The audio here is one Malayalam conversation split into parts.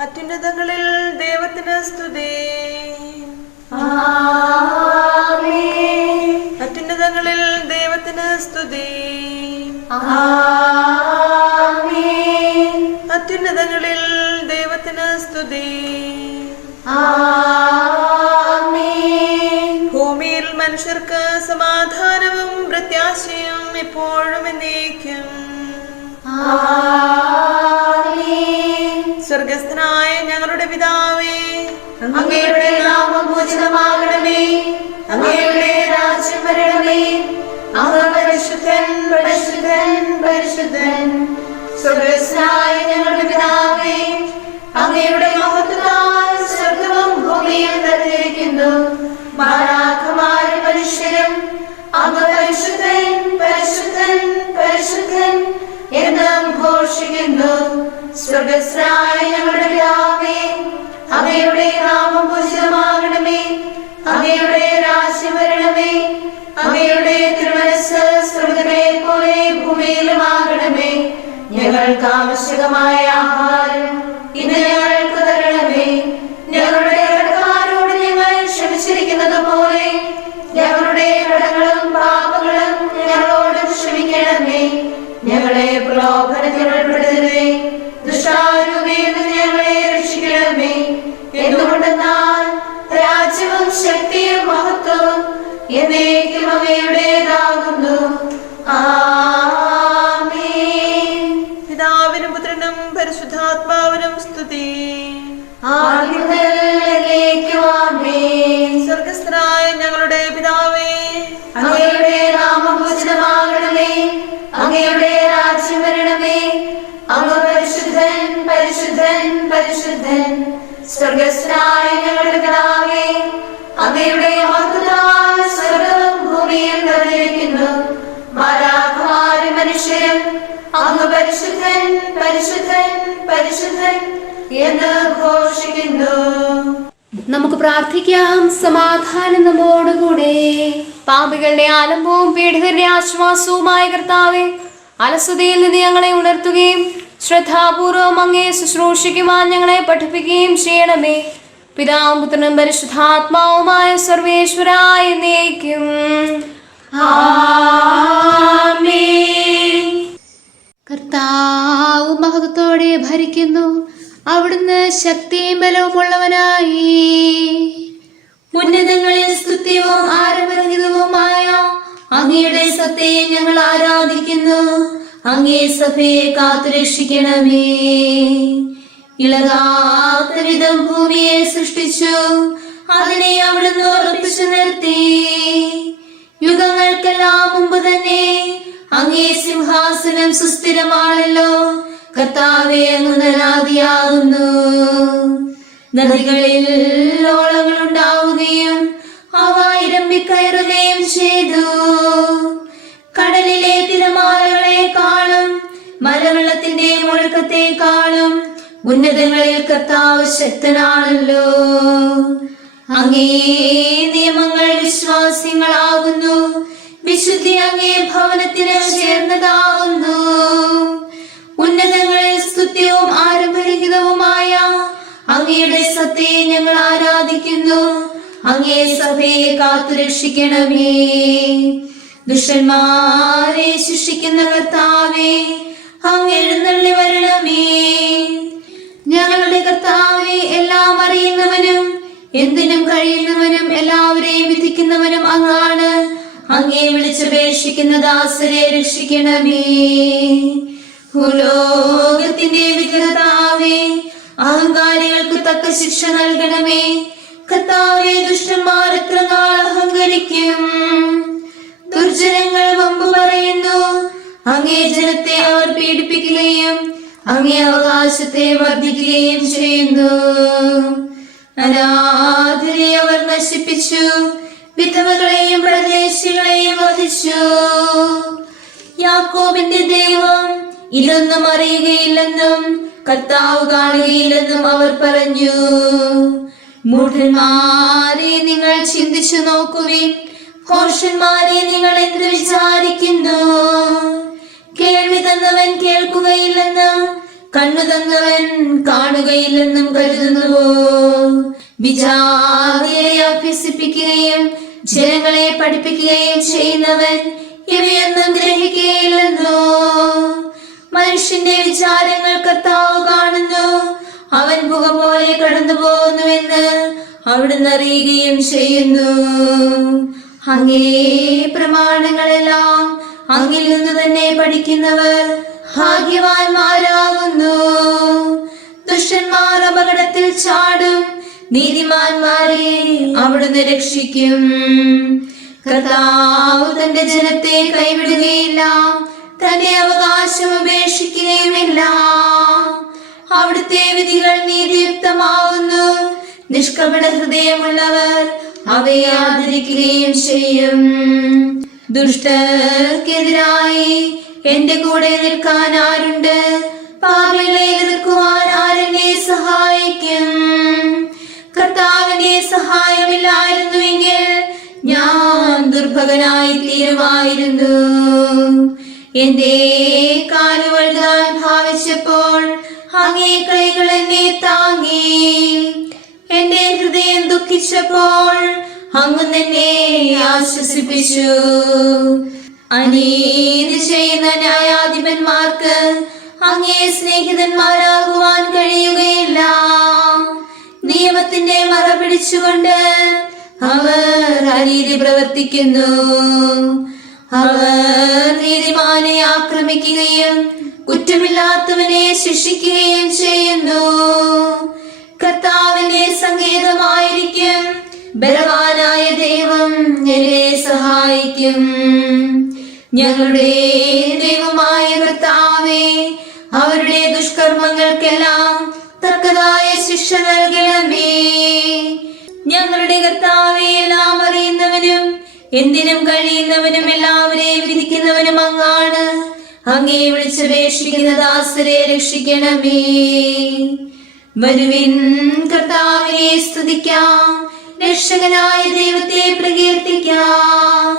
അത്യുന്നതങ്ങളിൽ ദൈവത്തിന് സ്തുതി. അത്യുന്നതങ്ങളിൽ ദൈവത്തിന് സ്തുതി. അത്യുന്നതങ്ങളിൽ ദൈവത്തിന് സ്തുതി. ഭൂമിയിൽ മനുഷ്യർക്ക് സമാധാനവും പ്രത്യാശയും എപ്പോഴും എന്നേക്കും. സ്വർഗസ്ഥനായ ഞങ്ങളുടെ പിതാവേ, അങ്ങയുടെ നാമം പൂജിതമാകണമേ. അങ്ങയുടെ രാജ്യം വരണമേ. അങ്ങ് പരിശുദ്ധൻ, പരിശുദ്ധൻ, പരിശുദ്ധൻ. സ്വർഗസ്ഥനായ ഞങ്ങളുടെ പിതാവേ, അങ്ങയുടെ മഹത്വത്താൽ സ്വർഗ്ഗവും ഭൂമിയും നിറഞ്ഞിരിക്കുന്നു. മാലാഖമാരും മനുഷ്യരും അങ്ങ് പരിശുദ്ധൻ, പരിശുദ്ധൻ, പരിശുദ്ധൻ എന്ന് ഘോഷിക്കുന്നു. സ്വർഗസ്ഥനായ ഞങ്ങളുടെ പിതാവേ, അങ്ങയുടെ നാമം പൂജിതമാകണമേ. അങ്ങയുടെ രാജ്യം വരണമേ. അങ്ങയുടെ തിരുമനസ്സ് സ്വർഗ്ഗത്തിലെ പോലെ ഭൂമിയിലുമാകണമേ. ഞങ്ങൾക്ക് ആവശ്യകമായ ആഹാരം ഇന്ന് ഞങ്ങൾക്ക് തരണമേ. ഞങ്ങളുടെ കടക്കാരോട് ഞങ്ങൾ ക്ഷമിച്ചിരിക്കുന്നത് പോലെ ഞങ്ങളുടെ കടങ്ങളും പാപങ്ങളും ഞങ്ങളോട് ക്ഷമിക്കണമേ. ഞങ്ങളെ പ്രലോഭനത്തിൽ ഉൾപ്പെടുത്തരുതേ, ദുഷ്ടാരൂപിയിൽ നിന്ന് ഞങ്ങളെ രക്ഷിക്കണമേ. എന്തുകൊണ്ടെന്നാൽ രാജ്യവും ശക്തിയും മഹത്വവും എന്നേക്കും അങ്ങയുടേതാകുന്നു. ആമേൻ. പിതാവിനും പുത്രനും പരിശുദ്ധാത്മാവിനും സ്തുതി. ആദ്യം മുതൽ എന്നേക്കും ആമേൻ. സ്വർഗസ്ഥനായ ഞങ്ങളുടെ പിതാവേ, അങ്ങയുടെ നാമം പൂജിതമാകണമേ. അങ്ങയുടെ രാജ്യം വരണമേ. അങ്ങ് പരിശുദ്ധൻ, പരിശുദ്ധൻ, പരിശുദ്ധൻ. സ്വർഗസ്ഥനായ ഞങ്ങളുടെ പിതാവേ, അങ്ങയുടെ മഹത്വത്താൽ സ്വർഗ്ഗവും ഭൂമിയും നിറഞ്ഞിരിക്കുന്നു. മാലാഖമാരും മനുഷ്യരും അങ്ങ് പരിശുദ്ധൻ, പരിശുദ്ധൻ, പരിശുദ്ധൻ എന്ന് ഘോഷിക്കുന്നു. നമുക്ക് പ്രാർത്ഥിക്കാം. സമാധാനം നമ്മോടുകൂടെ. പാപികളുടെ ആലംബവും പീഡിതരുടെ ആശ്വാസവുമായ കർത്താവേ, അലസതയിൽ നിന്ന് ഞങ്ങളെ ഉണർത്തുകയും ശ്രദ്ധാപൂർവം അങ്ങേ ശുശ്രൂഷിക്കുവാൻ ഞങ്ങളെ പഠിപ്പിക്കുകയും ചെയ്യണമേ. പിതാവും പുത്രനും പരിശുദ്ധാത്മാവുമായ സർവേശ്വരായ എന്നേക്കും. ആമേൻ. കർത്താവ് മഹത്വത്തോടെ ഭരിക്കുന്നു. അവിടുന്ന് ശക്തിയും ബലവും ഉള്ളവനായി. ഉന്നതങ്ങളിൽ സ്തുത്യവും ആരംഭരഹിതവുമായ അങ്ങയുടെ സത്യയെ ഞങ്ങൾ ആരാധിക്കുന്നു. അങ്ങേ സഭയെ കാത്തുരക്ഷിക്കണമേ. ഇളകാത്ത വിധം ഭൂമിയെ സൃഷ്ടിച്ചു. അതിനെ അവിടുന്ന് ഉറപ്പിച്ചു നിർത്തി. യുഗങ്ങൾക്കെല്ലാം മുമ്പ് തന്നെ അങ്ങേ സിംഹാസനം സുസ്ഥിരമാണല്ലോ. കർത്താവേ, അങ്ങ് നിരാദിയാകുന്നു. നദികളിൽ ഓളങ്ങൾ ഉണ്ടാവുകയും അവ ഇരമ്പിക്കയറുകയും ചെയ്തു. കടലിലെ തിരമാലകളെക്കാളും മലവെള്ളത്തിന്റെ മുഴക്കത്തെക്കാളും ഉന്നതങ്ങളിൽ കർത്താവ് ശക്തനാണല്ലോ. അങ്ങേ നിയമങ്ങൾ വിശ്വാസ്യങ്ങളാകുന്നു. വിശുദ്ധി അങ്ങേ ഭവനത്തിന് ചേർന്നതാകുന്നു. ഉന്നതങ്ങളിൽ സ്തുത്യവും ആരംഭരഹിതവുമായ അങ്ങയുടെ സത്യയെ ഞങ്ങൾ ആരാധിക്കുന്നു. അങ്ങേ സഭയെ കാത്തുരക്ഷിക്കണമേ. ദുഷ്ടന്മാരെ ശിക്ഷിക്കുന്ന കർത്താവേ, അങ്ങ് എഴുന്നള്ളി വരണമേ. ഞങ്ങളുടെ കർത്താവേ, എല്ലാം അറിയുന്നവനും എന്തിനും കഴിയുന്നവനും എല്ലാവരെയും വിധിക്കുന്നവനും അങ്ങാണ്. അങ്ങേ വിളിച്ചപേക്ഷിക്കുന്ന ദാസരെ രക്ഷിക്കണമേ. ഭൂലോകത്തിന്റെ വിധികർത്താവേ, അഹങ്കാരികൾക്ക് തക്ക ശിക്ഷ നൽകണമേ. കർത്താവേ, ദുഷ്ടന്മാർ എത്ര നാൾ അഹങ്കരിക്കും? ദുർജനങ്ങൾ വമ്പു പറയുന്നു. അങ്ങേ ജനത്തെ അവർ പീഡിപ്പിക്കുകയും അങ്ങേ അവകാശത്തെ വർദ്ധിക്കുകയും ചെയ്യുന്നു. അനാഥരെ അവർ നശിപ്പിച്ചു. വിധവകളെയും പ്രദേശികളെയും വധിച്ചു. യാക്കോബിന്റെ ദൈവം ഇതൊന്നും അറിയുകയില്ലെന്നും കർത്താവ് കാണുകയില്ലെന്നും അവർ പറഞ്ഞു. മൂഢന്മാരെ നിങ്ങൾ ചിന്തിച്ചു നോക്കുവിൻ. ഭോഷന്മാരെ നിങ്ങൾ എന്ത് വിചാരിക്കുന്നു? കേൾവി തന്നവൻ കേൾക്കുകയില്ലെന്നും കണ്ണു തന്നവൻ കാണുകയില്ലെന്നും കരുതുന്നുവോ? വിജാതിയെ അഭ്യസിപ്പിക്കുകയും ജനങ്ങളെ പഠിപ്പിക്കുകയും ചെയ്യുന്നവൻ ഇവയൊന്നും ഗ്രഹിക്കുകയില്ലെന്നോ? മനുഷ്യന്റെ വിചാരങ്ങൾ കർത്താവ് കാണുന്നു, അവൻ പുക പോലെ കടന്നു പോകുന്നുവെന്ന് അവിടുന്ന് അറിയുകയും ചെയ്യുന്നു. അങ്ങേ പ്രമാണങ്ങളെല്ലാം അങ്ങിൽ നിന്ന് തന്നെ പഠിക്കുന്നവർ ഭാഗ്യവാന്മാരാകുന്നു. ദുഷ്ടന്മാർ അപകടത്തിൽ ചാടും, നീതിമാന്മാരെ അവിടുന്ന് രക്ഷിക്കും. കർത്താവ് തന്റെ ജനത്തെ കൈവിടുകയില്ല, തന്റെ അവകാശം ഉപേക്ഷിക്കുകയുമില്ല. അവിടുത്തെ വിധികൾ നീതിയുക്തമാവുന്നു, നിഷ്കപട ഹൃദയമുള്ളവർ അവയെ ആദരിക്കുകയും ചെയ്യും. ദുഷ്ടർക്കെതിരായി എന്റെ കൂടെ നിൽക്കാൻ ആരുണ്ട്? പാപികളെ എതിർക്കുവാൻ ആരെന്നെ സഹായിക്കും? കർത്താവിന്റെ സഹായമില്ലായിരുന്നുവെങ്കിൽ ഞാൻ ദുർഭകനായി തീരുമായിരുന്നു. എന്റെ കാലുകൾ താൻ ഭാവിച്ചപ്പോൾ അങ്ങേ കൈകൾ എന്നെ താങ്ങി. എന്റെ ഹൃദയം ദുഃഖിച്ചപ്പോൾ അങ്ങ് എന്നെ ആശ്വസിപ്പിച്ചു. അനീതി ചെയ്യുന്ന ന്യായാധിപന്മാർക്ക് അങ്ങേ സ്നേഹിതന്മാരാകുവാൻ കഴിയുകയില്ല. നിയമത്തിന്റെ മറ പിടിച്ചുകൊണ്ട് അവർ അനീതി പ്രവർത്തിക്കുന്നു. അവർ നീതിമാനെ ആക്രമിക്കുകയും കുറ്റമില്ലാത്തവനെ ശിക്ഷിക്കുകയും ചെയ്യുന്നു. കർത്താവിന്റെ സങ്കേതമായിരിക്കും, ബലവാനായ ദൈവം എന്നെ സഹായിക്കും. ഞങ്ങളുടെ ദൈവമായ കർത്താവേ, അവരുടെ ദുഷ്കർമ്മങ്ങൾക്കെല്ലാം തക്കതായ ശിക്ഷ നൽകണമേ. ഞങ്ങളുടെ കർത്താവേ, എല്ലാം അറിയുന്നവനും എന്തിനും കഴിയുന്നവനും എല്ലാവരെയും വിധിക്കുന്നവനും അങ്ങാണ്. അങ്ങേ വിളിച്ചപേക്ഷിക്കുന്ന ദാസരെ രക്ഷിക്കണമേ. വരുവിൻ, കർത്താവിനെ സ്തുതിക്കാം, രക്ഷകനായ ദൈവത്തെ പ്രകീർത്തിക്കാം.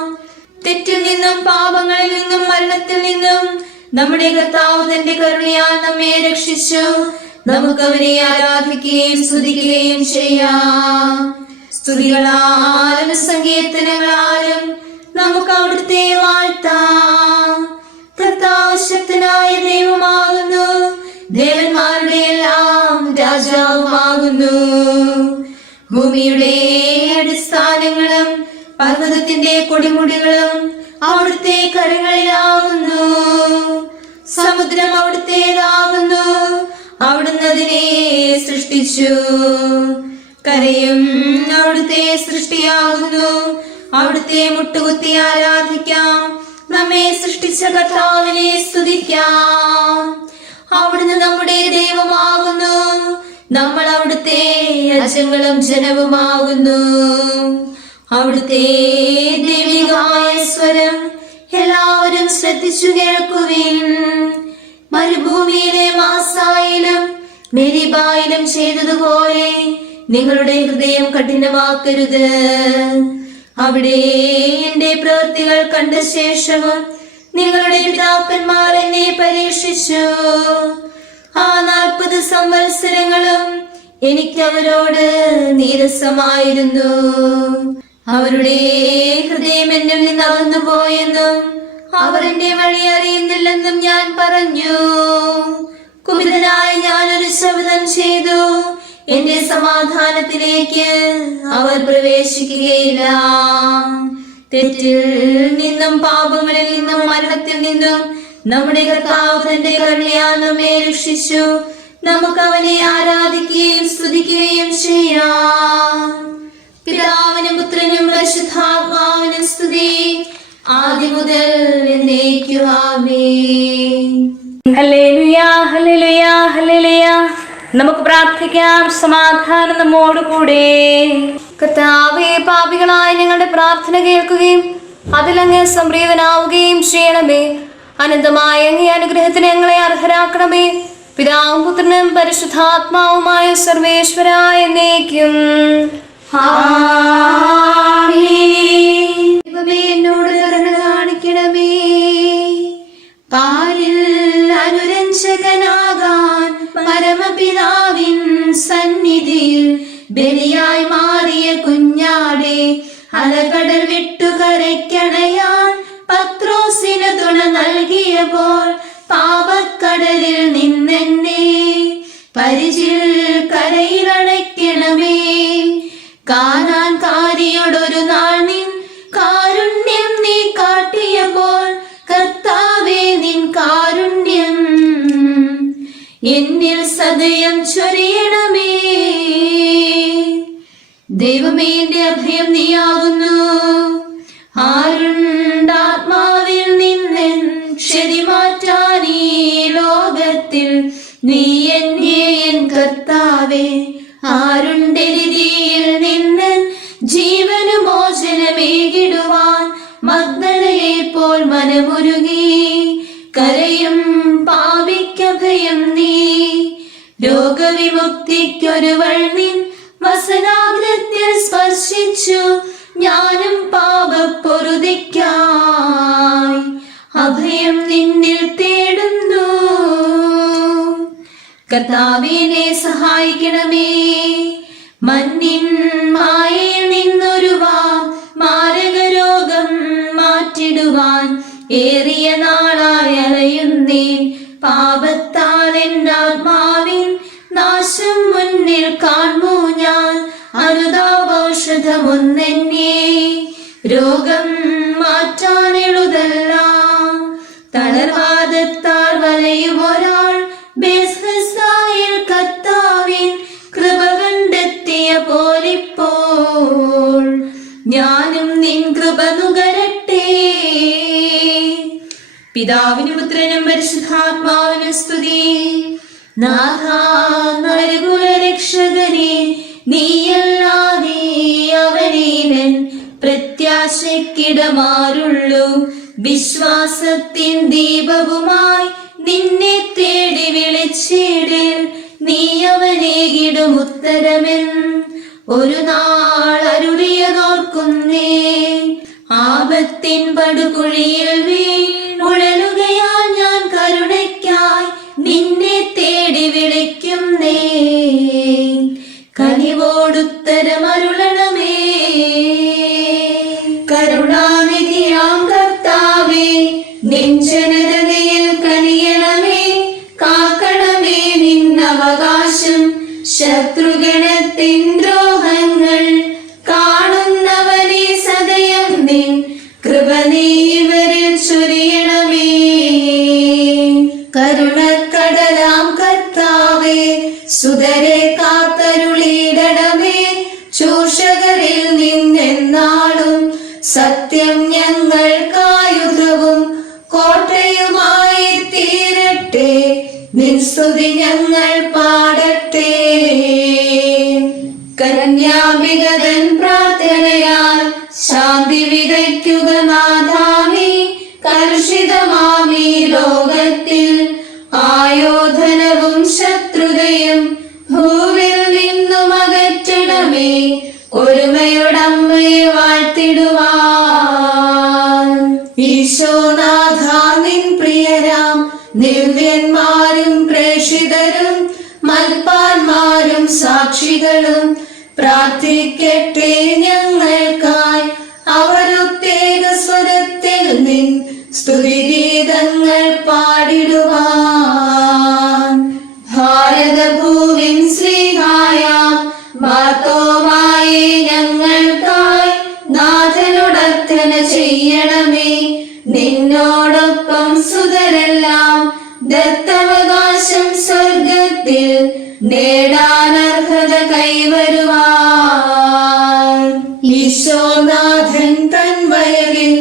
തെറ്റിൽ നിന്നും പാപങ്ങളിൽ നിന്നും മരണത്തിൽ നിന്നും നമ്മുടെ കർത്താവ് തന്റെ കരുണയാൽ നമ്മെ രക്ഷിച്ചു. നമുക്ക് അവനെ ആരാധിക്കുകയും സ്തുതിക്കുകയും ചെയ്യാം. സ്തുതികളാലും സങ്കീർത്തനങ്ങളാലും നമുക്ക് അവിടുത്തെ വാഴ്ത്താം. കർത്താവ് ശക്തനായ ദൈവമാകുന്നു, ദേവന്മാരുടെ എല്ലാം രാജാവുമാകുന്നു. ഭൂമിയുടെ അടിസ്ഥാനങ്ങളും പർവ്വതത്തിന്റെ കൊടിമുടികളും അവിടുത്തെ കരങ്ങളിലാവുന്നു. സമുദ്രം അവിടുത്തേതാകുന്നു, അവിടുന്ന് അതിനെ സൃഷ്ടിച്ചു. കരയും അവിടുത്തെ സൃഷ്ടിയാകുന്നു, അവിടുത്തെ മുട്ടുകുത്തി ആരാധിക്കാം. നമ്മെ സൃഷ്ടിച്ച കർത്താവിനെ സ്തുതിക്കാം. അവിടുന്ന് നമ്മുടെ ദൈവമാകുന്നു, നമ്മൾ അവിടുത്തെ അജങ്ങളും ജനവുമാകുന്നു. അവിടുത്തെ ദൈവികമായ സ്വരം എല്ലാവരും ശ്രദ്ധിച്ചു കേൾക്കുവിൻ. മരുഭൂമിയിലെ മാസായിലും മെരിബായിലും ചെയ്തതുപോലെ നിങ്ങളുടെ ഹൃദയം കഠിനമാക്കരുത്. അവിടെ എന്റെ പ്രവൃത്തികൾ കണ്ട ശേഷവും നിങ്ങളുടെ പിതാക്കന്മാർ എന്നെ പരീക്ഷിച്ചു. ആ 40 സംവത്സരങ്ങളും എനിക്ക് അവരോട് നീരസമായിരുന്നു. അവരുടെ ഹൃദയം എന്നിൽ നിന്ന് അകന്നു പോയെന്നും അവർ എന്റെ വഴി അറിയുന്നില്ലെന്നും ഞാൻ പറഞ്ഞു. കുപിതനായി ഞാനൊരു ശബ്ദം ചെയ്തു, എന്റെ സമാധാനത്തിലേക്ക് അവർ പ്രവേശിക്കുകയില്ല. തെറ്റിൽ നിന്നും പാപങ്ങളിൽ നിന്നും മരണത്തിൽ നിന്നും നമ്മുടെ കർത്താവ് തന്റെ കരുണയാൽ നമ്മെ രക്ഷിച്ചു. നമുക്ക് അവനെ ആരാധിക്കുകയും സ്തുതിക്കുകയും ചെയ്യാം. പിതാവിനും പുത്രനും പരിശുദ്ധാത്മാവിനും സ്തുതി, ആദ്യം മുതൽ എന്നേക്കും ആമേൻ. Hallelujah, hallelujah, hallelujah. നമുക്ക് പ്രാർത്ഥിക്കാം, സമാധാനം നമ്മോടുകൂടെ. കർത്താവേ, പാപികളായ ഞങ്ങളുടെ പ്രാർത്ഥന കേൾക്കുകയും അതിലങ്ങ് സംപ്രീതനാവുകയും ചെയ്യണമേ. അനന്തമായ അങ്ങേ അനുഗ്രഹത്തിന് ഞങ്ങളെ അർഹരാക്കണമേ. പിതാവും പുത്രനും പരിശുദ്ധാത്മാവുമായ സർവേശ്വരായ എന്നേക്കും ആമേൻ. ദൈവമേ, എന്നോട് കരുണ കാണിക്കണമേ. പാരിൽ അനുരഞ്ജകനാകാൻ പിതാവിൻ സന്നിധിയിൽ ബലിയായി മാറിയ കുഞ്ഞാടെ, അലകടൽ വിട്ടുകരയ്ക്കണയാൻ പത്രോസിന് തുണ നൽകിയപ്പോൾ പാപക്കടലിൽ നിന്നെന്നെ പരിചിൽ കരയിലണയ്ക്കണമേ. കാനാൻകാരിയോടൊരു നാൾ നിൻ കാരുണ്യം നീ കാട്ടിയപ്പോൾ കർത്താവേ നിൻ കാരുണ്യം എന്നിൽ സദയം ചൊരിയണമേ. ദൈവമേ, എന്റെ അഭയം നീയാകുന്നു. ആരുണ്ടാത്മാവിൽ നിന്നെൻ ക്ഷതി മാറ്റാൻ ഈ ലോകത്തിൽ നീ എന്നെ എൻ കർത്താവേ. ആരുണ്ടെരിതിയിൽ നിന്നൻ ജീവനു മോചനമേകിടുവാൻ മഗ്ദലയെ പോൽ മനമുരുകി കരയും പാപിക്കഭയം നീ. രോഗവിമുക്തിക്കൊരുവൾ നിൻ വസനാഗ്രത്തിൽ സ്പർശിച്ചു, ഞാനും പാപപ്പൊറുതിക്കായി അഭയം നിന്നിൽ തേടുന്നു. കർത്താവിനെ സഹായിക്കണമേ. മണ്ണിൻ മായയിൽ നിന്നൊരു മാരകരോഗം മാറ്റിടുവാൻ ഏറിയ നാളായി അലയുന്നേൻ. പാപത്താൽ എൻ്റെ ആത്മാവിൻ നാശം മുന്നിൽ കാണൂ ഞാൻ. അനുതാപൌഷധമൊന്നെന്നെ രോഗം മാറ്റാൻ എളുതല്ല. തളർവാദത്താൽ വലയുമൊരാൾ ബേസ്ഹസായിൽ കർത്താവിൻ കൃപ കണ്ടെത്തിയ പോലിപ്പോൾ ഞാനും നിൻ കൃപ നുകരട്ടെ. പിതാവിനും പുത്രനും പരിശുദ്ധാത്മാവിനും സ്തുതി. നാഥാ നരകുല രക്ഷകനെ, നീയല്ലാതെ അവനീനൻ പ്രത്യാശയ്ക്കിടമാരുള്ളൂ. വിശ്വാസത്തിൻ ദീപവുമായി നിന്നെ തേടി വിളിച്ചിടിൽ നീ അവനേകിടും ഉത്തരമെൻ ഒരു നാൾ അരുളിയതോർക്കുന്നേ. ആപത്തിൻ പടുകുഴിയിൽ വീണുഴലുകയാൽ ഞാൻ കരുണയ്ക്കായി നിന്നെ തേടി വിളിക്കുന്നേ. കനിവോടുത്തരമരുളണമേ. കരുണാനിധിയാം കർത്താവേ, നിൻ ജനതയിൽ കനിയണമേ. കാക്കണമേ നിന്നവകാശം, ശത്രുഗണത്തിൻ ദ്രോഹങ്ങൾ കാണുന്നവനെ സദയം നിൻ കൃപ നീ ഇവരിൽ ചൊരിയണമേ. കരുണക്കടലാം കർത്താവേ, സുതരെ കാത്തരുളിയിടണമേ. ചൂഷകരിൽ നിന്നെന്നാളും സത്യം ഞങ്ങൾക്കായുധവും കോട്ടയുമായി തീരട്ടെ. നിൻ സ്തുതി ഞങ്ങൾ പാടട്ടെ. കന്യാമികതൻ പ്രാർത്ഥനയാൽ ശാന്തി വിതയ്ക്കുക നാഥാമി. കലുഷിതമാമി ലോകത്തിൽ ആയോധനവും ശത്രുതയും ഭൂവിൽ നിന്നും അകറ്റണമേ. ഒരുമയോടമ്മയെ വാഴ്ത്തിടുവാൻ ഈശോനാഥ നിൻ പ്രിയരാം ദിവ്യന്മാരും പ്രേഷിതരും മൽപ്പാന്മാരും സാക്ഷികളും പ്രാർത്ഥിക്കട്ടെ ഞങ്ങൾക്കായി. അവരുത്തേക സ്വരത്തിൽ നിൻ സ്തുതിഗീതങ്ങൾ പാടിടുവാൻ. ഭാരതഭൂവിൻ ശ്രീഹായാം മാർത്തോമായി ഞങ്ങൾക്കായി നാഥനോടർത്ഥന ചെയ്യണമേ. നിന്നോടൊപ്പം സുതരെല്ലാം ദത്തവകാശം സ്വർഗത്തിൽ നേടാനർഹത കൈവരുവാൻ. ഈശോനാഥൻ തൻ വയലിൽ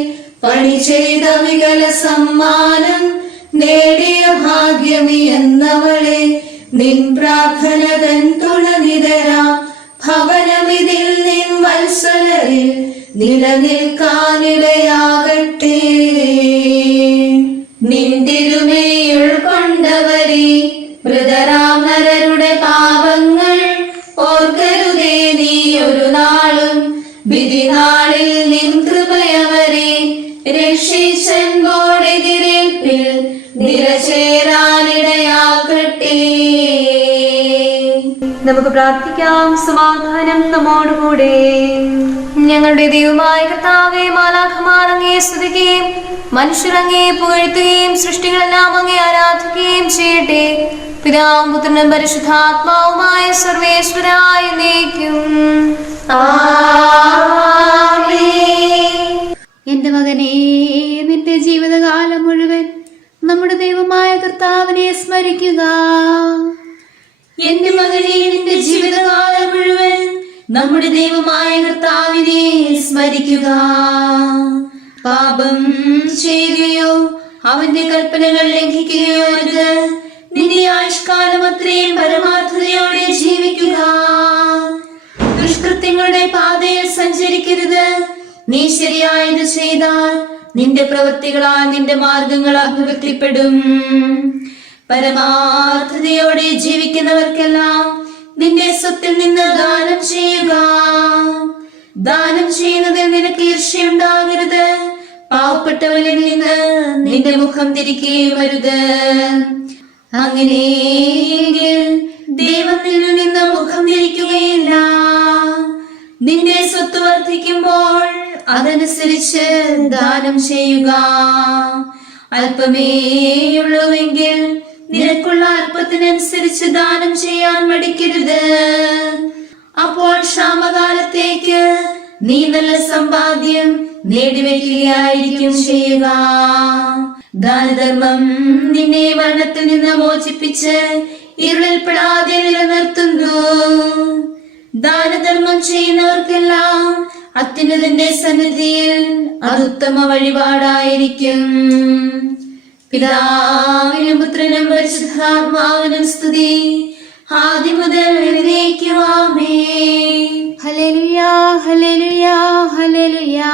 പണി ചെയ്ത വികല സമ്മാനം നേടിയ ഭാഗ്യമി എന്നവളെ, നിൻ പ്രാർത്ഥന തൻ തുണനിതരാം ഭവനമിതിൽ നിൻ വത്സലരിൽ നിലനിൽക്കാനിടയാകട്ടെ. നിന്തിരുമേയുൾ കൊണ്ടവരെ മൃതരാം നരരുടെ പാപങ്ങൾ ഓർക്കരുതേ നീ ഒരു നാളും. വിധിനാളിൽ നിൻ കൃപയവരെ രക്ഷിച്ചൻപോടെതിരേൽപ്പിൽ നിരചേരാനിടയാക്കട്ടെ. നമുക്ക് പ്രാർത്ഥിക്കാം. സമാധാനം നമ്മോടുകൂടെ. ഞങ്ങളുടെ ദൈവമായ കർത്താവേ, മാലാഖമാർ അങ്ങയെ സ്തുതിക്കുകയും മനുഷ്യർ അങ്ങയെ പുകഴ്ത്തുകയും സൃഷ്ടികളെല്ലാം അങ്ങയെ ആരാധിക്കുകയും ചെയ്യട്ടെ. പിതാവും പുത്രനും പരിശുദ്ധാത്മാവുമായ സർവേശ്വരായ എന്നേക്കും. എന്റെ മകനെ, നിന്റെ ജീവിതകാലം മുഴുവൻ നമ്മുടെ ദൈവമായ കർത്താവിനെ സ്മരിക്കുക. എന്റെ മകനെ, നിന്റെ ജീവിതകാലം മുഴുവൻ നമ്മുടെ ദൈവമായ കർത്താവിനെ സ്മരിക്കുക. പാപം ചെയ്യുകയോ അവന്റെ കൽപ്പനകൾ ലംഘിക്കുകയോ അരുത്. നിന്റെ ആയുഷ്കാലം അത്രയും പരമാർത്ഥതയോടെ ജീവിക്കുക. ദുഷ്കൃത്യങ്ങളുടെ പാതയിൽ സഞ്ചരിക്കരുത്. നീ ശരിയായത് ചെയ്താൽ നിന്റെ പ്രവൃത്തികളാൽ നിന്റെ മാർഗങ്ങൾ അഭിവൃദ്ധിപ്പെടും. പരമാർത്ഥതയോടെ ജീവിക്കുന്നവർക്കെല്ലാം നിന്റെ സ്വത്തിൽ നിന്ന് ദാനം ചെയ്യുക. ദാനം ചെയ്യുന്നതിൽ നിനക്ക് ഈർഷ്യയുണ്ടാകരുത്. പാവപ്പെട്ടവരിൽ നിന്ന് നിന്റെ മുഖം തിരിക്കുകയും അരുത്. അങ്ങനെയെങ്കിൽ ദൈവം നിന്നിൽ നിന്ന് മുഖം തിരിക്കുകയില്ല. നിന്റെ സ്വത്ത് വർദ്ധിക്കുമ്പോൾ അതനുസരിച്ച് ദാനം ചെയ്യുക. അല്പമേയുള്ളൂവെങ്കിൽ നിനക്കുള്ള അല്പത്തിനനുസരിച്ച് ദാനം ചെയ്യാൻ മടിക്കരുത്. അപ്പോൾ ക്ഷാമകാലത്തേക്ക് നീ നല്ല സമ്പാദ്യം നേടിവെക്കുകയായിരിക്കും ചെയ്യുക. ദാനധർമ്മം നിന്നെ മരണത്തിൽ നിന്ന് മോചിപ്പിച്ച് ഇരുളിൽ പെടാതെ നിലനിർത്തുന്നു. ദാനധർമ്മം ചെയ്യുന്നവർക്കെല്ലാം അത്യുന്നതന്റെ സന്നിധിയിൽ അത് ഉത്തമ വഴിപാടായിരിക്കും. പിതാവിനും പുത്രനും പരിശുദ്ധാത്മാവിനും സ്തുതി, ആദ്യം മുതൽ എന്നേക്കും. ആമേൻ. ഹല്ലേലൂയാ, ഹല്ലേലൂയാ, ഹല്ലേലൂയാ.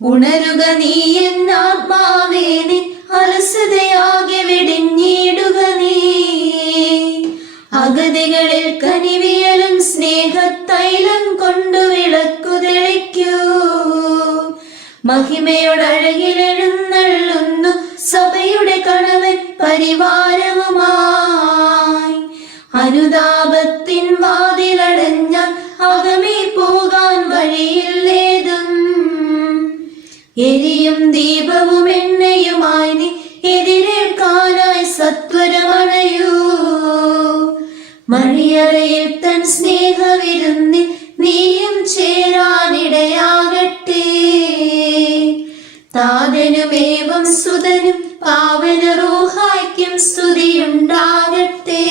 ഉണരുക നീ എന്നാത്മാവേ, നിൻ അലസതയാകെ വെടിഞ്ഞിടുക നീ. അഗതികളിൽ കനിവിയലും സ്നേഹത്തൈലം കൊണ്ടു വിളക്കു തെളിക്കൂ. മഹിമയോടഴകിലെഴുന്നള്ളുന്നു സഭയുടെ കണവൻ പരിവാരവുമായി. അനുതാപത്തിൻ വാതിലടഞ്ഞ അകമേ പോകാൻ വഴിയില്ലേതും. എരിയും ദീപവും എണ്ണയുമായി നീ എതിരേൽക്കാനായി സത്വരമണയൂ. മണിയറയിൽ തൻ സ്നേഹവിരുന്നിൽ നീയും ചേരാനിടയാകട്ടെ. താതനുമേവം സുതനും പാവന റൂഹായ്ക്കും സ്തുതിയുണ്ടാകട്ടെ.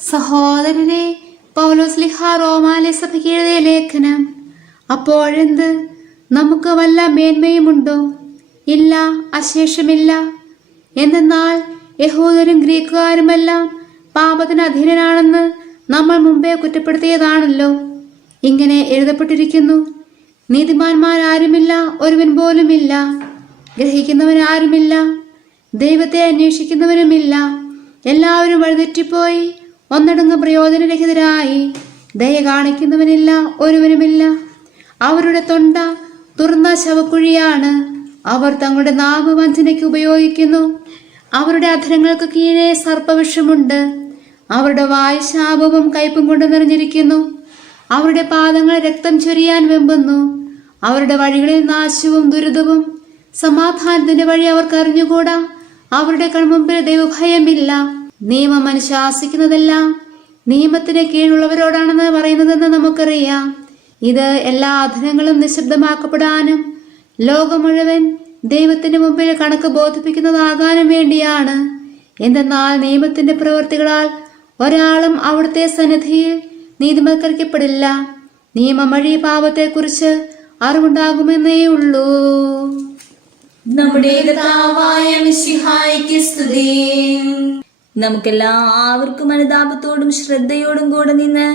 സഹോദരരെ, പൗലോസ്ലിഹ റോമാലെ സഭയ്ക്ക് എഴുതിയ ലേഖനം. അപ്പോഴെന്ത്, നമുക്ക് വല്ല മേന്മയുമുണ്ടോ? ഇല്ല, അശേഷമില്ല. എന്തെന്നാൽ യഹൂദരും ഗ്രീക്കുകാരുമെല്ലാം പാപത്തിന് അധീനനാണെന്ന് നമ്മൾ മുമ്പേ കുറ്റപ്പെടുത്തിയതാണല്ലോ. ഇങ്ങനെ എഴുതപ്പെട്ടിരിക്കുന്നു: നീതിമാന്മാരാരുമില്ല, ഒരുവൻ പോലുമില്ല. ഗ്രഹിക്കുന്നവനാരുമില്ല, ദൈവത്തെ അന്വേഷിക്കുന്നവനുമില്ല. എല്ലാവരും വഴിതെറ്റിപ്പോയി ഒന്നടങ്കം പ്രയോജനരഹിതരായി. ദയ കാണിക്കുന്നവനില്ല, ഒരുവനുമില്ല. അവരുടെ തൊണ്ട തുറന്ന ശവക്കുഴിയാണ്. അവർ തങ്ങളുടെ നാവ് വഞ്ചനയ്ക്ക് ഉപയോഗിക്കുന്നു. അവരുടെ അധരങ്ങൾക്ക് കീഴെ സർപ്പവിഷമുണ്ട്. അവരുടെ വായ് ശാപവും കയ്പും കൊണ്ട് നിറഞ്ഞിരിക്കുന്നു. അവരുടെ പാദങ്ങൾ രക്തം ചൊരിയാൻ വെമ്പുന്നു. അവരുടെ വഴികളിൽ നാശവും ദുരിതവും. സമാധാനത്തിന്റെ വഴി അവർക്ക് അറിഞ്ഞുകൂടാ. അവരുടെ കൺമുമ്പിൽ ദൈവഭയമില്ല. നിയമം അനുശാസിക്കുന്നതെല്ലാം നിയമത്തിന് കീഴുള്ളവരോടാണെന്ന് പറയുന്നതെന്ന് നമുക്കറിയാം. ഇത് എല്ലാ അധരങ്ങളും നിശബ്ദമാക്കപ്പെടാനും ലോകം മുഴുവൻ ദൈവത്തിന്റെ മുമ്പിൽ കണക്ക് ബോധിപ്പിക്കുന്നതാകാനും വേണ്ടിയാണ്. എന്തെന്നാൽ നിയമത്തിന്റെ പ്രവൃത്തികളാൽ ഒരാളും അവിടുത്തെ സന്നിധിയിൽ നീതിവൽക്കരിക്കപ്പെടില്ല. നിയമം വഴി പാപത്തെക്കുറിച്ച് അറിവുണ്ടാകുമെന്നേ ഉള്ളൂ. നമ്മുടെ കർത്താവായ മിശിഹായ്ക്ക് സ്തുതി. നമുക്കെല്ലാവർക്കും അനുതാപത്തോടും ശ്രദ്ധയോടും കൂടെ നിന്ന്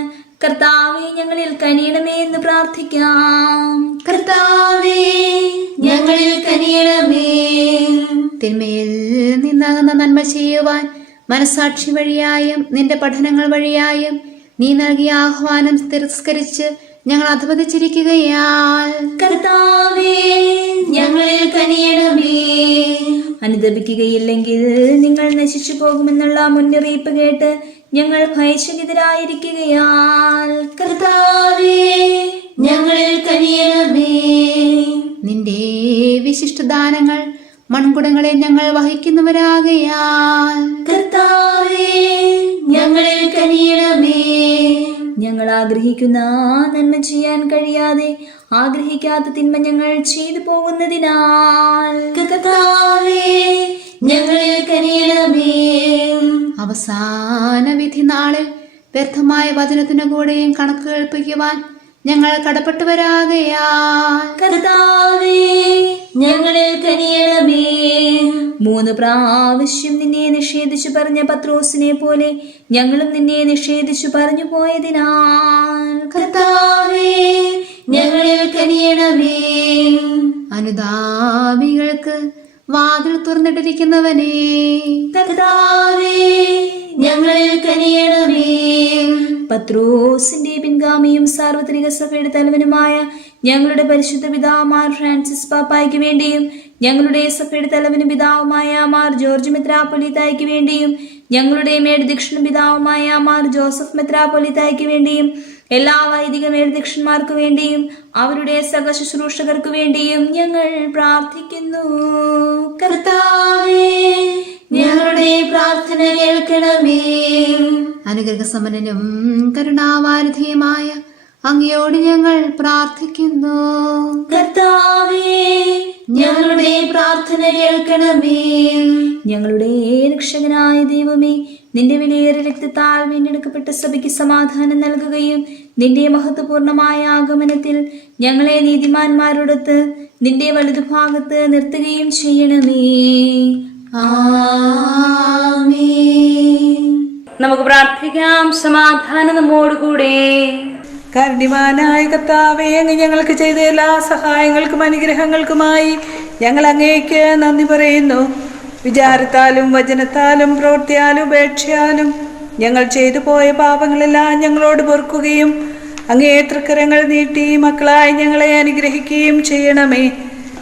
കർത്താവേ, ഞങ്ങളിൽ കനിയണമേ എന്ന് പ്രാർത്ഥിക്കാം. കർത്താവേ, ഞങ്ങളിൽ കനിയണമേ. തിന്മയിൽ നിന്നാകുന്ന നന്മ ചെയ്യുവാൻ മനസാക്ഷി വഴിയായും നിന്റെ പഠനങ്ങൾ വഴിയായും നീ നൽകിയ ആഹ്വാനം തിരസ്കരിച്ച് ഞങ്ങൾ അധപതിച്ചിരിക്കുകയാൽ കർത്താവേ, ഞങ്ങളിൽ കനിയണമേ. അനുദപിക്കുകയില്ലെങ്കിൽ നിങ്ങൾ നശിച്ചു പോകുമെന്നുള്ള മുന്നറിയിപ്പ് കേട്ട് ഞങ്ങൾ ഭയചകിതരായിരിക്കുകയാൽ കർത്താവേ ഞങ്ങളിൽ കനിയണമേ. നിന്റെ വിശിഷ്ടദാനങ്ങൾ മൺകുടങ്ങളെ ഞങ്ങൾ വഹിക്കുന്നവരാകയാൽ കർത്താവേ ഞങ്ങളിൽ കനിയണമേ. ഞങ്ങൾ ആഗ്രഹിക്കുന്ന നന്മ ചെയ്യാൻ കഴിയാതെ ആഗ്രഹിക്കാത്ത തിന്മ ഞങ്ങൾ ചെയ്തു പോകുന്നതിനാൽ കർത്താവേ ഞങ്ങളിൽ കനിയണമേ. അവസാന വിധി നാളിൽ വ്യർത്ഥമായ വചനത്തിനു കൂടെയും കണക്ക് കേൾപ്പിക്കുവാൻ ഞങ്ങൾ കടപ്പെട്ടവരാകയാൽ കർത്താവേ ഞങ്ങളിൽ കനിയണമേ. 3 പ്രാവശ്യം നിന്നെ നിഷേധിച്ചു പറഞ്ഞ പത്രോസിനെ പോലെ ഞങ്ങളും നിന്നെ നിഷേധിച്ചു പറഞ്ഞു പോയതിനാൽ കർത്താവേ ഞങ്ങളിൽ കനിയണമേ. അനുതാപികൾക്ക് വാതിൽ തുറന്നിട്ടിരിക്കുന്നവനേ, കർത്താവേ ഞങ്ങളിൽ കനിയണമേ. പത്രോസിന്റെ പിൻഗാമിയും സാർവത്രിക സഭയുടെ തലവനുമായ ഞങ്ങളുടെ പരിശുദ്ധ പിതാവുമാർ ഫ്രാൻസിസ് പാപ്പായ്ക്ക് വേണ്ടിയും ഞങ്ങളുടെ സഭയുടെ തലവനും പിതാവുമായ മാർ ജോർജ് മെത്രാപ്പൊലീത്തായ്ക്ക് വേണ്ടിയും ഞങ്ങളുടെ മേൽദീക്ഷണ പിതാവുമായ മാർ ജോസഫ് മെത്രാപ്പൊലീത്തായ്ക്ക് വേണ്ടിയും എല്ലാ വൈദിക മേൽദീക്ഷന്മാർക്ക് വേണ്ടിയും അവരുടെ സഹശുശ്രൂഷകർക്ക് വേണ്ടിയും ഞങ്ങൾ പ്രാർത്ഥിക്കുന്നു. കർത്താവേ ഞങ്ങളുടെ പ്രാർത്ഥന കേൾക്കണമേ. അനുഗ്രഹസമ്പന്നനും കരുണാവാരിധിയുമായ അങ്ങയോട് ഞങ്ങൾ പ്രാർത്ഥിക്കുന്നു. കർത്താവേ ഞങ്ങളുടെ പ്രാർത്ഥന കേൾക്കണമേ. ഞങ്ങളുടെ രക്ഷകനായ ദൈവമേ, നിന്റെ വിലയേറിയ രക്തത്താൽ വീണ്ടെടുക്കപ്പെട്ട സഭയ്ക്ക് സമാധാനം നൽകുകയും നിന്റെ മഹത്വപൂർണമായ ആഗമനത്തിൽ ഞങ്ങളെ നീതിമാന്മാരോടൊത്ത് നിന്റെ വലതുഭാഗത്ത് നിർത്തുകയും ചെയ്യണമേ. ആമേൻ. നമുക്ക് പ്രാർത്ഥിക്കാം. സമാധാനം നമ്മോടുകൂടെ. കാരുണ്യവാനായ കർത്താവേ, അങ്ങ് ഞങ്ങൾക്ക് ചെയ്ത എല്ലാ സഹായങ്ങൾക്കും അനുഗ്രഹങ്ങൾക്കുമായി ഞങ്ങൾ അങ്ങേക്ക് നന്ദി പറയുന്നു. വിചാരത്താലും വചനത്താലും പ്രവൃത്തിയാലും ഉപേക്ഷയാലും ഞങ്ങൾ ചെയ്തു പോയ പാപങ്ങളെല്ലാം ഞങ്ങളോട് പൊറുക്കുകയും അങ്ങേ തൃക്കരങ്ങൾ നീട്ടി മക്കളായി ഞങ്ങളെ അനുഗ്രഹിക്കുകയും ചെയ്യണമേ.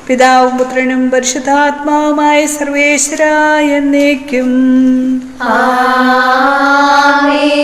പിതാവും പുത്രനും പരിശുദ്ധാത്മാവുമായ സർവേശ്വരായ എന്നേക്കും. ആമേൻ.